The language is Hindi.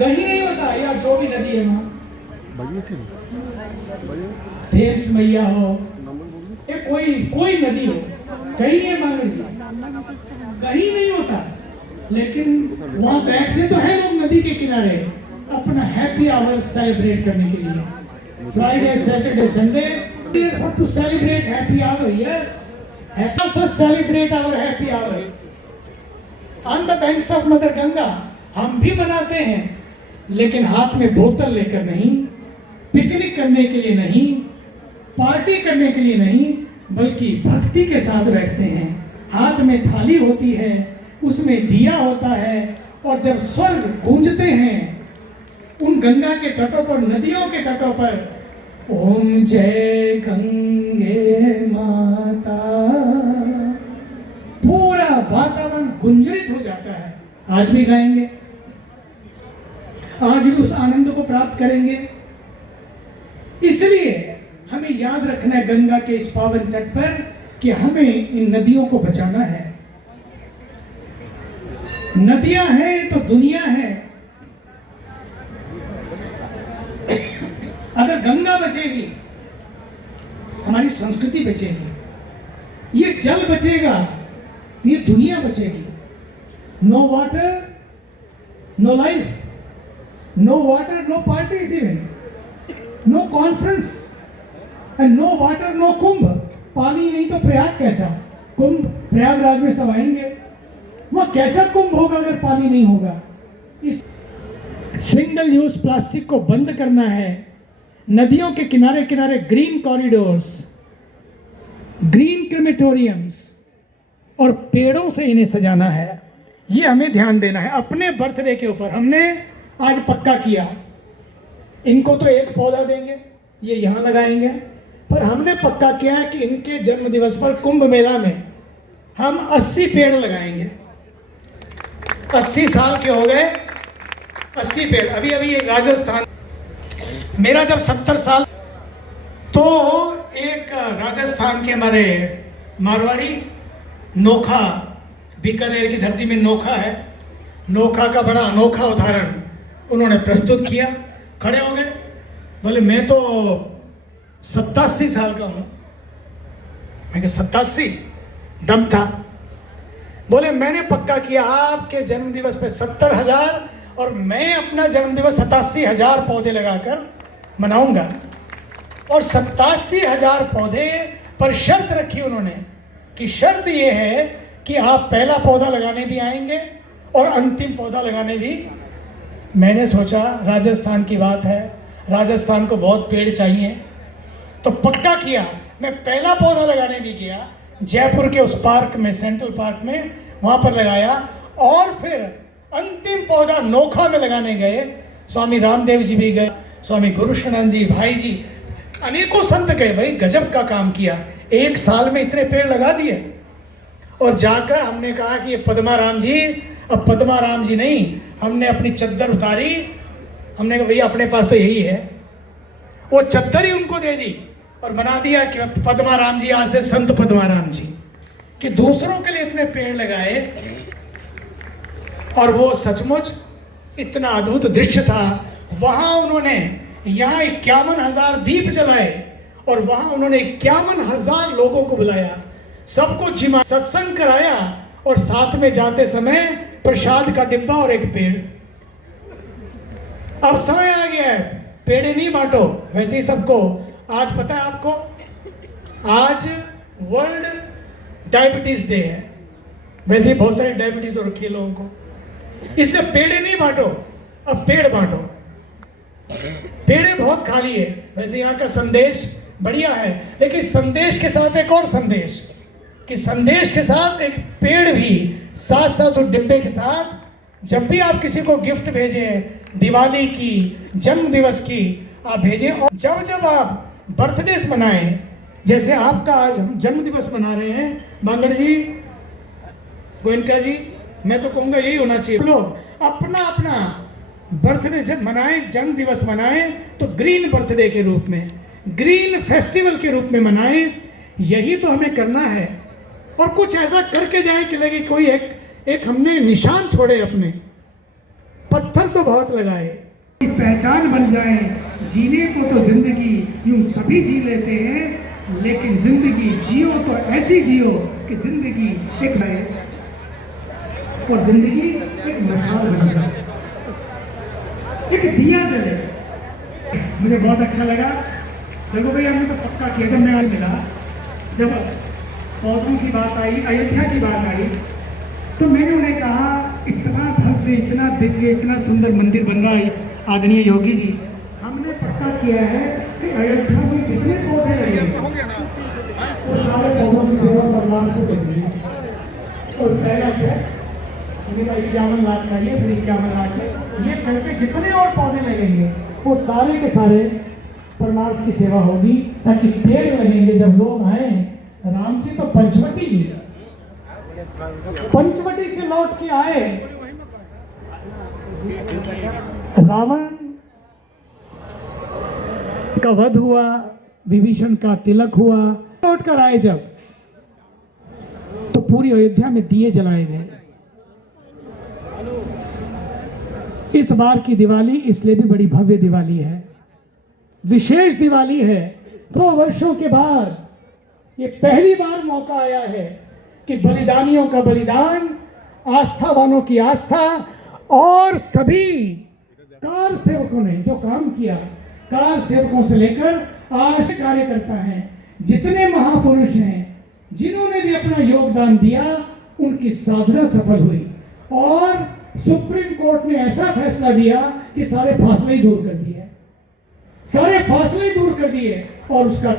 कहीं नहीं होता, या जो भी नदी है वहाँ, थेम्स मैया हो या कोई नदी हो, कहीं नहीं है मांगड़ जी, कहीं नहीं होता। लेकिन वहाँ बैठते तो है लोग नदी के किनारे अपना हैप्पी आवर सेलिब्रेट करने के लिए। Friday Saturday Sunday to celebrate happy hour. Yes, let us celebrate our happy hour on the banks of mother Ganga. हम भी मनाते हैं, लेकिन हाथ में बोतल लेकर नहीं, पिकनिक करने के लिए नहीं, पार्टी करने के लिए नहीं, बल्कि भक्ति के साथ बैठते हैं। हाथ में थाली होती है, उसमें दिया होता है, और जब स्वर गूंजते हैं उन गंगा के तटों पर, नदियों के तटों पर, ओम जय गंगे माता, पूरा वातावरण गुंजरित हो जाता है। आज भी गाएंगे, आज भी उस आनंद को प्राप्त करेंगे। इसलिए हमें याद रखना है गंगा के इस पावन तट पर कि हमें इन नदियों को बचाना है। नदियां हैं तो दुनिया है। अगर गंगा बचेगी, हमारी संस्कृति बचेगी, ये जल बचेगा, ये दुनिया बचेगी। No water no life, no water no parties even, no conference and no water no Kumbh. पानी नहीं तो प्रयाग कैसा? कुंभ प्रयागराज में सब आएंगे, वह कैसा कुंभ होगा अगर पानी नहीं होगा? इस सिंगल यूज प्लास्टिक को बंद करना है। नदियों के किनारे किनारे ग्रीन कॉरिडोर्स, ग्रीन क्रेमेटोरियम्स और पेड़ों से इन्हें सजाना है। ये हमें ध्यान देना है। अपने बर्थडे के ऊपर हमने आज पक्का किया, इनको तो एक पौधा देंगे, ये यहाँ लगाएंगे, पर हमने पक्का किया है कि इनके जन्म दिवस पर कुंभ मेला में हम 80 पेड़ लगाएंगे। 80 साल के हो गए, 80 पेड़। अभी अभी राजस्थान, मेरा जब 70 साल, तो एक राजस्थान के हमारे मारवाड़ी, नोखा, बीकानेर की धरती में नोखा है, नोखा का बड़ा अनोखा उदाहरण उन्होंने प्रस्तुत किया। खड़े हो गए, बोले मैं तो 87 साल का हूँ। मैं कहा 87? दम था। बोले मैंने पक्का किया आपके जन्म दिवस पे 70,000 और मैं अपना जन्म दिवस 87,000 पौधे लगाकर मनाऊंगा। और 87,000 पौधे पर शर्त रखी उन्होंने कि शर्त ये है कि आप पहला पौधा लगाने भी आएंगे और अंतिम पौधा लगाने भी। मैंने सोचा राजस्थान की बात है, राजस्थान को बहुत पेड़ चाहिए, तो पक्का किया। मैं पहला पौधा लगाने भी गया, जयपुर के उस पार्क में, सेंट्रल पार्क में, वहाँ पर लगाया। और फिर अंतिम पौधा नोखा में लगाने गए। स्वामी रामदेव जी भी गए, स्वामी गुरुशनंद जी, भाई जी, अनेकों संत गए। भाई गजब का काम किया, एक साल में इतने पेड़ लगा दिए। और जाकर हमने कहा कि ये पद्माराम जी, अब पद्माराम जी नहीं, हमने अपनी चद्दर उतारी। हमने कहा भैया अपने पास तो यही है, वो चद्दर ही उनको दे दी और बना दिया कि पद्माराम जी, आज से संत पद्माराम जी, कि दूसरों के लिए इतने पेड़ लगाए। और वो सचमुच इतना अद्भुत दृश्य था। वहाँ उन्होंने, यहाँ 51,000 दीप जलाए और वहाँ उन्होंने 51,000 लोगों को बुलाया, सबको जिमा, सत्संग कराया और साथ में जाते समय प्रसाद का डिब्बा और एक पेड़। अब समय आ गया है, पेड़े नहीं बांटो, वैसे ही सबको। आज पता है आपको, आज वर्ल्ड डायबिटीज डे है। वैसे ही बहुत सारी डायबिटीज हो रखी है लोगों को, इसलिए पेड़े नहीं बांटो, अब पेड़ बांटो। पेड़े बहुत खाली है। वैसे यहाँ का संदेश बढ़िया है, लेकिन संदेश के साथ एक और संदेश, कि संदेश के साथ एक पेड़ भी साथ साथ उस डिब्बे के साथ। जब भी आप किसी को गिफ्ट भेजें, दिवाली की, जन्म दिवस की आप भेजें। और जब जब आप बर्थडेज मनाएं, जैसे आपका आज हम जन्म दिवस मना रहे हैं, मांगड़ जी, गोयनका जी, मैं तो कहूँगा यही होना चाहिए। लोग अपना अपना बर्थडे जब मनाएं, जन्म दिवस मनाएं, तो ग्रीन बर्थडे के रूप में, ग्रीन फेस्टिवल के रूप में मनाएं। यही तो हमें करना है। और कुछ ऐसा करके जाए कि लगे कोई एक हमने निशान छोड़े अपने। पत्थर तो बहुत लगाए, पहचान बन जाए। जीने को तो जिंदगी यूं सभी जी लेते हैं, लेकिन जिंदगी जियो तो ऐसी जियो कि जिंदगी एक है और जिंदगी एक मशाल बन जाए, एक दिया जले। मुझे बहुत अच्छा लगा। देखो भैया, हमने तो पक्का किया जब मैं आज मिला, जब पौधों की बात आई, अयोध्या की बात आई, तो मैंने उन्हें कहा इतना भव्य, इतना दिव्य, इतना सुंदर मंदिर बन रहा है आदरणीय योगी जी, हमने पक्का किया है कि अयोध्या में जितने पौधे लगे वो सारे पौधों की सेवा भगवान को देंगे। और पहला चेक मेरा 51 लाख का ये, फिर 51 लाख है, ये करके जितने और पौधे लगेंगे वो सारे के सारे परमार्थ की सेवा होगी, ताकि पेड़ लगेंगे। जब लोग आए, राम जी तो पंचवटी से लौट के आए, रावण का वध हुआ, विभीषण का तिलक हुआ, लौट कर आए जब, तो पूरी अयोध्या में दिए जलाए गए। इस बार की दिवाली इसलिए भी बड़ी भव्य दिवाली है, विशेष दिवाली है। 2 वर्षों के बाद ये पहली बार मौका आया है कि बलिदानियों का बलिदान, आस्थावानों की आस्था, और सभी कार सेवकों ने जो काम किया, कार सेवकों से लेकर आज कार्यकर्ता हैं, जितने महापुरुष हैं, जिन्होंने भी अपना योगदान दिया, उनकी साधना सफल हुई। और सुप्रीम कोर्ट ने ऐसा फैसला दिया कि सारे फासले ही दूर कर दिए, और उसका